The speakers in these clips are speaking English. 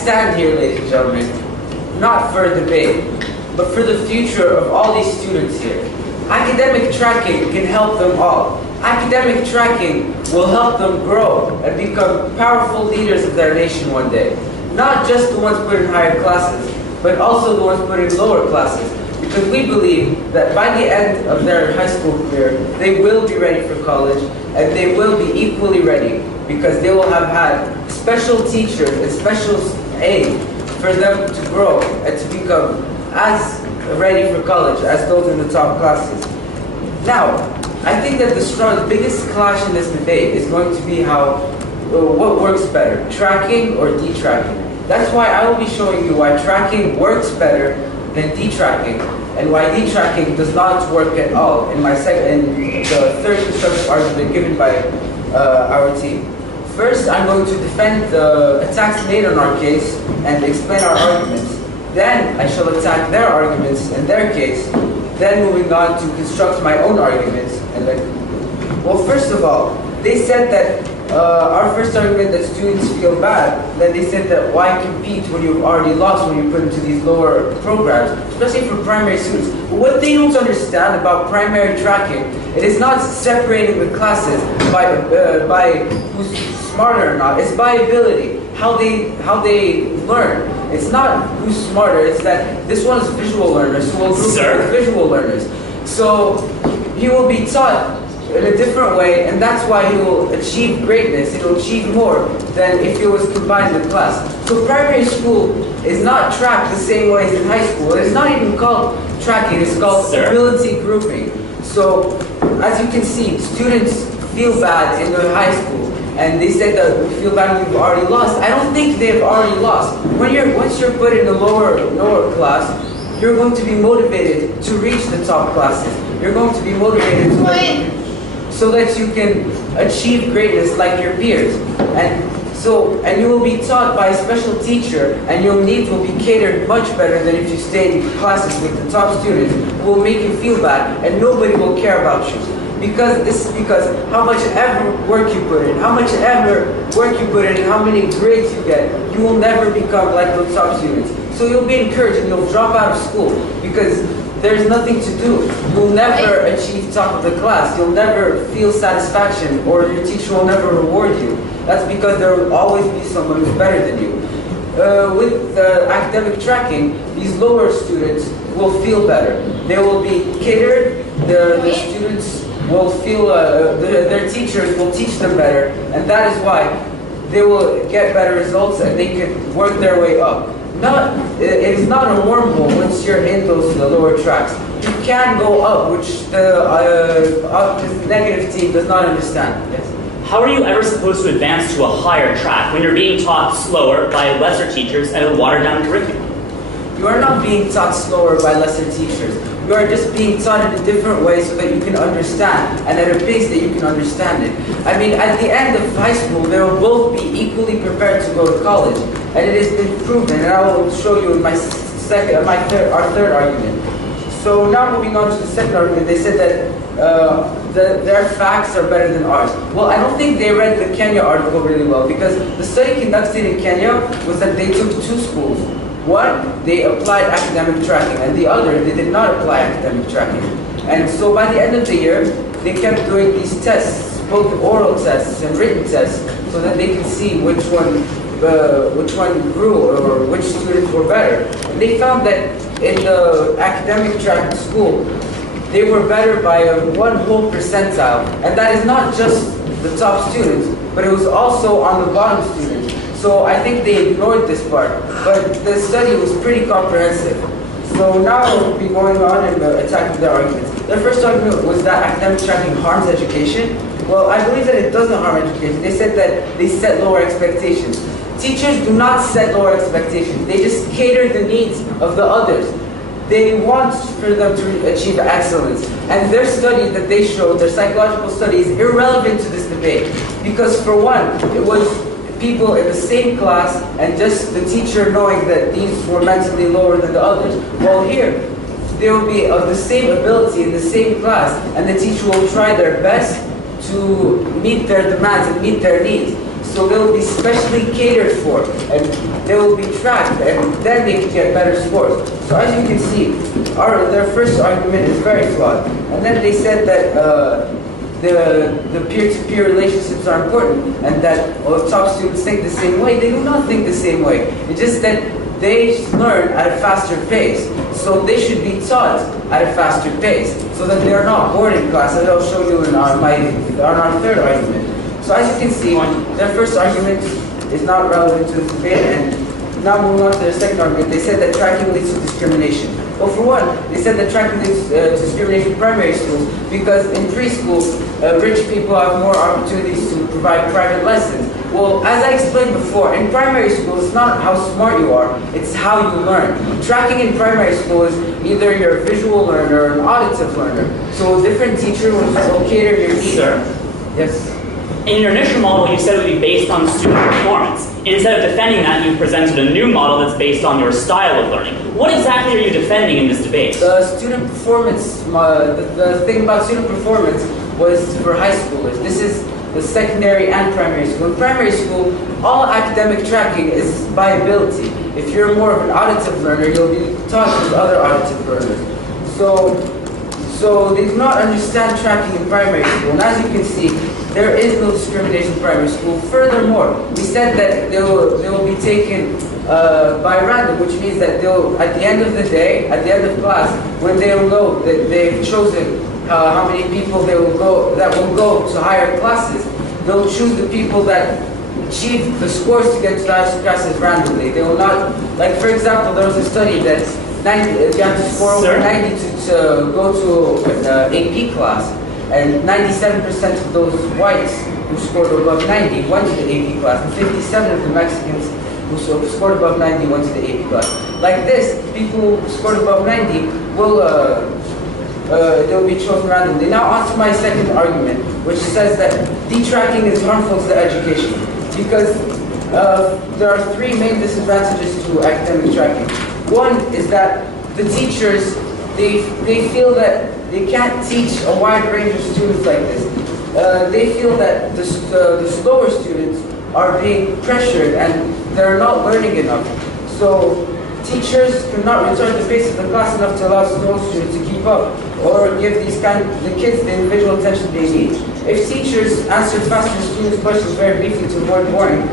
stand here, ladies and gentlemen, not for a debate, but for the future of all these students here. Academic tracking can help them all. Academic tracking will help them grow and become powerful leaders of their nation one day. Not just the ones put in higher classes, but also the ones put in lower classes. Because we believe that by the end of their high school career, they will be ready for college, and they will be equally ready because they will have had special teachers and special aid for them to grow and to become as ready for college as those in the top classes. Now, I think that the biggest clash in this debate is going to be what works better, tracking or detracting. That's why I will be showing you why tracking works better than detracting, and why detracting does not work at all in the third constructive argument given by our team. First, I'm going to defend the attacks made on our case and explain our arguments. Then I shall attack their arguments and their case. Then moving on to construct my own arguments. Well, first of all, they said that our first argument that students feel bad, then they said that why compete when you've already lost when you put into these lower programs, especially for primary students. But what they don't understand about primary tracking, it is not separating the classes by who's smarter or not. It's by ability, how they learn. It's not who's smarter, it's that this one is visual learners, so we'll group with visual learners. So he will be taught in a different way, and that's why he will achieve greatness, he will achieve more than if he was combined in class. So primary school is not tracked the same way as in high school. It's not even called tracking, it's called ability grouping. So, as you can see, students feel bad in their high school, and they said that we feel bad when we've already lost. I don't think they've already lost. Once you're put in a lower class, you're going to be motivated to reach the top classes. You're going to be motivated to so that you can achieve greatness like your peers. And you will be taught by a special teacher, and your needs will be catered much better than if you stayed in classes with the top students who will make you feel bad, and nobody will care about you. Because how much ever work you put in, how many grades you get, you will never become like those top students. So you'll be encouraged and you'll drop out of school because there's nothing to do. You'll never achieve top of the class. You'll never feel satisfaction, or your teacher will never reward you. That's because there will always be someone who's better than you. With academic tracking, these lower students will feel better. They will be catered. The students will feel, their teachers will teach them better, and that is why they will get better results and they can work their way up. It is not a wormhole once you're in those lower tracks. You can go up, which the negative team does not understand. Yes. How are you ever supposed to advance to a higher track when you're being taught slower by lesser teachers and a watered-down curriculum? You are not being taught slower by lesser teachers. You are just being taught in a different way so that you can understand, and at a pace that you can understand it. I mean, at the end of high school, they will both be equally prepared to go to college, and it has been proven, and I will show you in our third argument. So now moving on to the second argument, they said that their facts are better than ours. Well, I don't think they read the Kenya article really well, because the study conducted in Kenya was that they took two schools. One, they applied academic tracking, and the other, they did not apply academic tracking. And so by the end of the year, they kept doing these tests, both oral tests and written tests, so that they can see which one grew or which students were better. And they found that in the academic tracking school, they were better by one whole percentile. And that is not just the top students, but it was also on the bottom students. So I think they ignored this part, but the study was pretty comprehensive. So now we'll be going on and attacking their arguments. Their first argument was that academic tracking harms education. Well, I believe that it doesn't harm education. They said that they set lower expectations. Teachers do not set lower expectations. They just cater the needs of the others. They want for them to achieve excellence. And their study that they showed, their psychological study, is irrelevant to this debate. Because for one, it was people in the same class and just the teacher knowing that these were mentally lower than the others. Well, here, they will be of the same ability in the same class, and the teacher will try their best to meet their demands and meet their needs. So they will be specially catered for, and they will be tracked, and then they can get better scores. So as you can see, their first argument is very flawed. And then they said that the peer-to-peer relationships are important, and that top students think the same way. They do not think the same way. It's just that they learn at a faster pace. So they should be taught at a faster pace, so that they are not bored in class, as I'll show you in our third argument. So as you can see, their first argument is not relevant to the debate, and now moving on to their second argument, they said that tracking leads to discrimination. Well, for one, they said that tracking leads to discrimination in primary schools because in preschool, rich people have more opportunities to provide private lessons. Well, as I explained before, in primary school, it's not how smart you are, it's how you learn. Tracking in primary school is either you're a visual learner or an auditive learner. So a different teacher will cater your needs. Sir? Yes? In your initial model, you said it would be based on student performance. Instead of defending that, you presented a new model that's based on your style of learning. What exactly are you defending in this debate? The student performance, the thing about student performance was for high schoolers. This is the secondary and primary school. In primary school, all academic tracking is by ability. If you're more of an auditive learner, you'll be taught with other auditive learners. So they do not understand tracking in primary school. And as you can see, there is no discrimination in primary school. Furthermore, we said that they will be taken by random, which means that at the end of the day, at the end of class, when they will know that they've chosen how many people that will go to higher classes, they'll choose the people that achieve the scores to get to the higher classes randomly. They will not, like for example, there was a study that you have to score over 90 to go to an AP class, and 97% of those whites who scored above 90 went to the AP class, and 57 of the Mexicans who scored above 90 went to the AP class. Like this, people who scored above 90 they'll be chosen randomly. Now on to my second argument, which says that detracting is harmful to the education, because there are three main disadvantages to academic tracking. One is that the teachers, they feel that they can't teach a wide range of students like this. They feel that the slower students are being pressured and they're not learning enough. So teachers cannot return the pace of the class enough to allow slow students to keep up or give the kids the individual attention they need. If teachers answer faster students' questions very briefly to avoid boring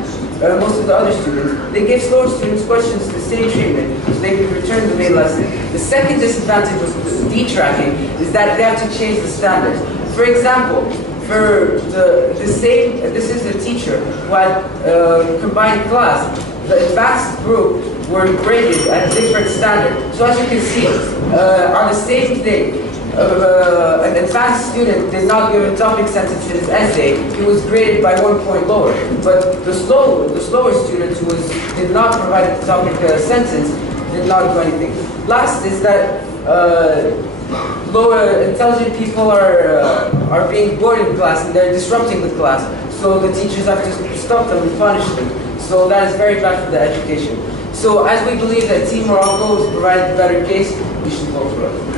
most of the other students, they give slower students questions the same treatment so they can return the main lesson. The second disadvantage of detracking is that they have to change the standards. For example, for this is a teacher who had combined class. The advanced group were graded at a different standard. So as you can see, on the same thing, an advanced student did not give a topic sentence in his essay. He was graded by 1 point lower. But the slower student who did not provide the topic sentence did not do anything. Last is that lower intelligent people are being bored in class and they're disrupting the class. So the teachers have to stop them and punish them. So that is very bad for the education. So as we believe that Team Morocco has provided a better case, we should vote for it.